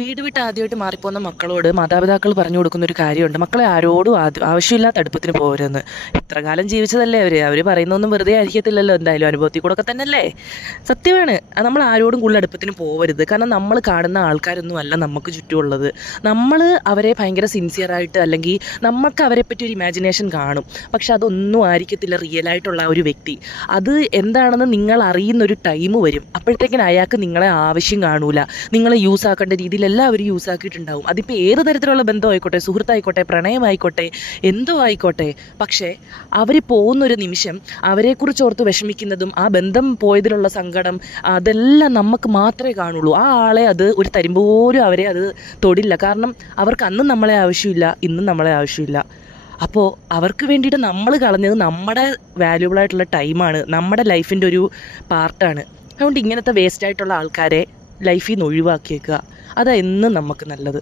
വീട് വിട്ട് ആദ്യമായിട്ട് മാറിപ്പോകുന്ന മക്കളോട് മാതാപിതാക്കൾ പറഞ്ഞു കൊടുക്കുന്ന ഒരു കാര്യമുണ്ട്, മക്കളെ ആരോടും ആവശ്യമില്ലാത്ത അടുപ്പത്തിന് പോകരുതെന്ന്. ഇത്ര കാലം ജീവിച്ചതല്ലേ അവർ പറയുന്നൊന്നും വെറുതെ ആയിരിക്കത്തില്ലല്ലോ, എന്തായാലും അനുഭവത്തിൽ കൂടെ ഒക്കെ തന്നെയല്ലേ. സത്യമാണ്, നമ്മൾ ആരോടും കൂടുതൽ അടുപ്പത്തിന് പോകരുത്. കാരണം നമ്മൾ കാണുന്ന ആൾക്കാരൊന്നും അല്ല നമുക്ക് ചുറ്റുമുള്ളത്. നമ്മൾ അവരെ ഭയങ്കര സിൻസിയറായിട്ട്, അല്ലെങ്കിൽ നമുക്ക് അവരെ പറ്റി ഒരു ഇമാജിനേഷൻ കാണും, പക്ഷെ അതൊന്നും ആയിരിക്കത്തില്ല റിയലായിട്ടുള്ള ഒരു വ്യക്തി. അത് എന്താണെന്ന് നിങ്ങൾ അറിയുന്നൊരു ടൈം വരും, അപ്പോഴത്തേക്കിന് അയാൾക്ക് നിങ്ങളെ ആവശ്യം കാണൂല. നിങ്ങളെ യൂസ് ആക്കേണ്ട രീതിയിൽ എല്ലാവരും യൂസ് ആക്കിയിട്ടുണ്ടാവും. അതിപ്പോൾ ഏത് തരത്തിലുള്ള ബന്ധമായിക്കോട്ടെ, സുഹൃത്തായിക്കോട്ടെ, പ്രണയമായിക്കോട്ടെ, എന്തോ ആയിക്കോട്ടെ. പക്ഷേ അവർ പോകുന്നൊരു നിമിഷം അവരെക്കുറിച്ച് ഓർത്ത് വിഷമിക്കുന്നതും ആ ബന്ധം പോയതിലുള്ള സങ്കടം അതെല്ലാം നമുക്ക് മാത്രമേ കാണുള്ളൂ. ആ ആളെ അത് ഒരു തരുമ്പ് പോലും അവരെ അത് തൊടില്ല. കാരണം അവർക്ക് അന്നും നമ്മളെ ആവശ്യമില്ല, ഇന്നും നമ്മളെ ആവശ്യമില്ല. അപ്പോൾ അവർക്ക് വേണ്ടിയിട്ട് നമ്മൾ കളഞ്ഞത് നമ്മുടെ വാല്യുബിളായിട്ടുള്ള ടൈമാണ്, നമ്മുടെ ലൈഫിൻ്റെ ഒരു പാർട്ടാണ്. അതുകൊണ്ട് ഇങ്ങനത്തെ വേസ്റ്റായിട്ടുള്ള ആൾക്കാരെ ലൈഫിൽ നിന്ന് ഒഴിവാക്കിയേക്കുക. അതാ എന്നും നമുക്ക് നല്ലത്.